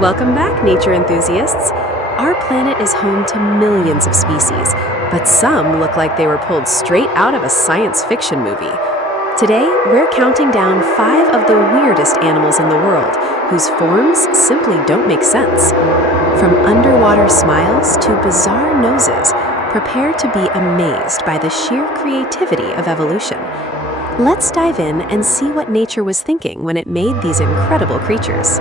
Welcome back, nature enthusiasts. Our planet is home to millions of species, but some look like they were pulled straight out of a science fiction movie. Today, we're counting down 5 of the weirdest animals in the world, whose forms simply don't make sense. From underwater smiles to bizarre noses, prepare to be amazed by the sheer creativity of evolution. Let's dive in and see what nature was thinking when it made these incredible creatures.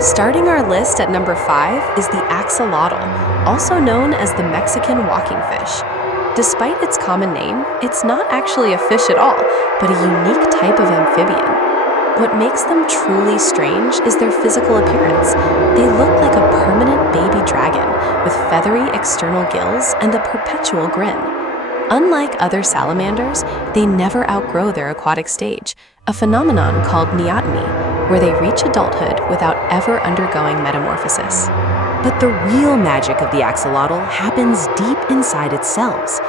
Starting our list at number 5 is the axolotl, also known as the Mexican walking fish. Despite its common name, it's not actually a fish at all, but a unique type of amphibian. What makes them truly strange is their physical appearance. They look like a permanent baby dragon, with feathery external gills and a perpetual grin. Unlike other salamanders, they never outgrow their aquatic stage, a phenomenon called neoteny, where they reach adulthood without ever undergoing metamorphosis. But the real magic of the axolotl happens deep inside its cells.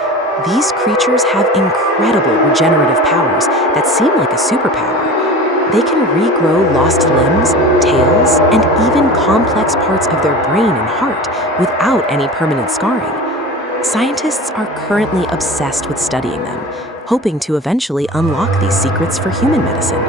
These creatures have incredible regenerative powers that seem like a superpower. They can regrow lost limbs, tails, and even complex parts of their brain and heart without any permanent scarring. Scientists are currently obsessed with studying them, hoping to eventually unlock these secrets for human medicine.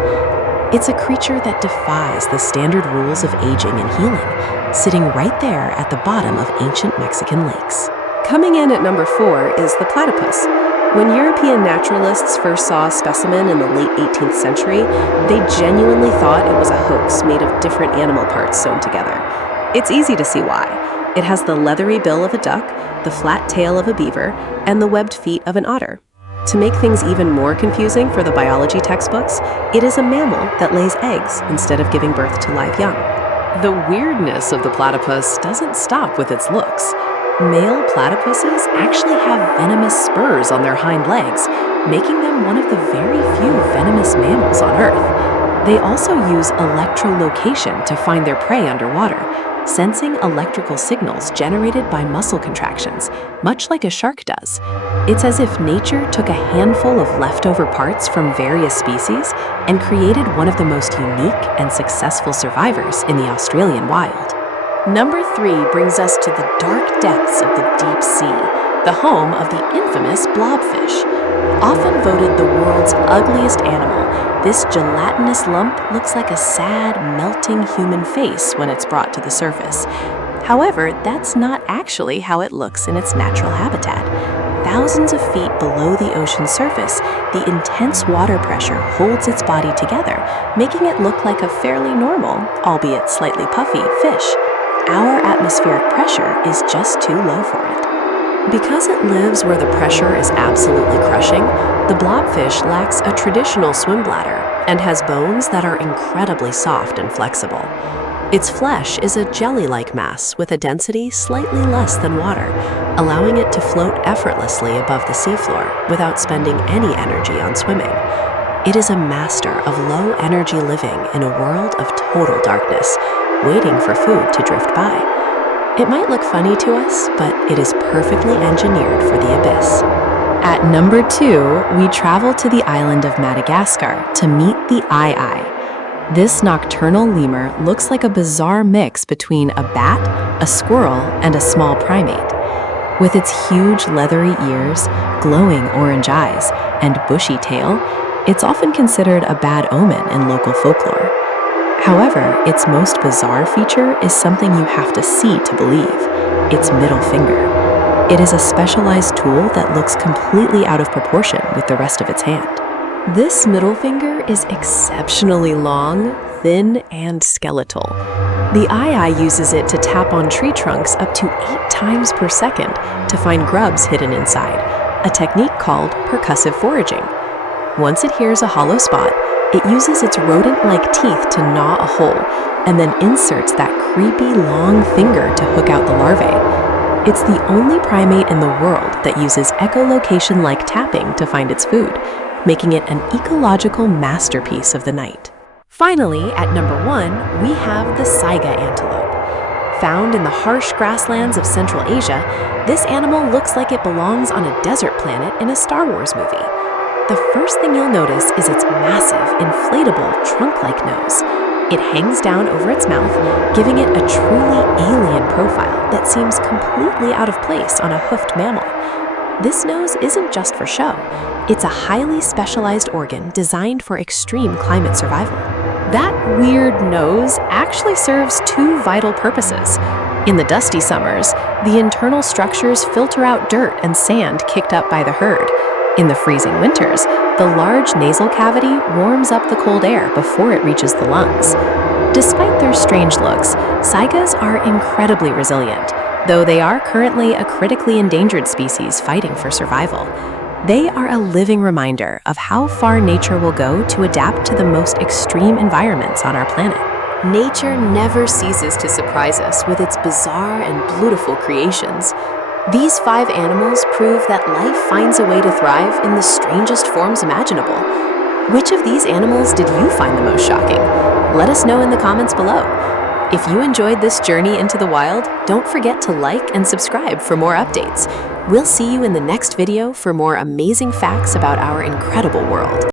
It's a creature that defies the standard rules of aging and healing, sitting right there at the bottom of ancient Mexican lakes. Coming in at number 4 is the platypus. When European naturalists first saw a specimen in the late 18th century, they genuinely thought it was a hoax made of different animal parts sewn together. It's easy to see why. It has the leathery bill of a duck, the flat tail of a beaver, and the webbed feet of an otter. To make things even more confusing for the biology textbooks, it is a mammal that lays eggs instead of giving birth to live young. The weirdness of the platypus doesn't stop with its looks. Male platypuses actually have venomous spurs on their hind legs, making them one of the very few venomous mammals on Earth. They also use echolocation to find their prey underwater, sensing electrical signals generated by muscle contractions, much like a shark does. It's as if nature took a handful of leftover parts from various species and created one of the most unique and successful survivors in the Australian wild. Number 3 brings us to the dark depths of the deep sea, the home of the infamous blobfish. Often voted the world's ugliest animal, this gelatinous lump looks like a sad, melting human face when it's brought to the surface. However, that's not actually how it looks in its natural habitat. Thousands of feet below the ocean's surface, the intense water pressure holds its body together, making it look like a fairly normal, albeit slightly puffy, fish. Our atmospheric pressure is just too low for it. Because it lives where the pressure is absolutely crushing, the blobfish lacks a traditional swim bladder and has bones that are incredibly soft and flexible. Its flesh is a jelly-like mass with a density slightly less than water, allowing it to float effortlessly above the seafloor without spending any energy on swimming. It is a master of low-energy living in a world of total darkness, waiting for food to drift by. It might look funny to us, but it is perfectly engineered for the abyss. At number 2, we travel to the island of Madagascar to meet the aye-aye. This nocturnal lemur looks like a bizarre mix between a bat, a squirrel, and a small primate. With its huge leathery ears, glowing orange eyes, and bushy tail, it's often considered a bad omen in local folklore. However, its most bizarre feature is something you have to see to believe: its middle finger. It is a specialized tool that looks completely out of proportion with the rest of its hand. This middle finger is exceptionally long, thin, and skeletal. The aye-aye uses it to tap on tree trunks up to 8 times per second to find grubs hidden inside, a technique called percussive foraging. Once it hears a hollow spot, it uses its rodent-like teeth to gnaw a hole, and then inserts that creepy long finger to hook out the larvae. It's the only primate in the world that uses echolocation-like tapping to find its food, making it an ecological masterpiece of the night. Finally, at number 1, we have the saiga antelope. Found in the harsh grasslands of Central Asia, this animal looks like it belongs on a desert planet in a Star Wars movie. The first thing you'll notice is its massive, inflatable, trunk-like nose. It hangs down over its mouth, giving it a truly alien profile that seems completely out of place on a hoofed mammal. This nose isn't just for show. It's a highly specialized organ designed for extreme climate survival. That weird nose actually serves two vital purposes. In the dusty summers, the internal structures filter out dirt and sand kicked up by the herd. In the freezing winters, the large nasal cavity warms up the cold air before it reaches the lungs. Despite their strange looks, saigas are incredibly resilient, though they are currently a critically endangered species fighting for survival. They are a living reminder of how far nature will go to adapt to the most extreme environments on our planet. Nature never ceases to surprise us with its bizarre and beautiful creations. These 5 animals prove that life finds a way to thrive in the strangest forms imaginable. Which of these animals did you find the most shocking? Let us know in the comments below. If you enjoyed this journey into the wild, don't forget to like and subscribe for more updates. We'll see you in the next video for more amazing facts about our incredible world.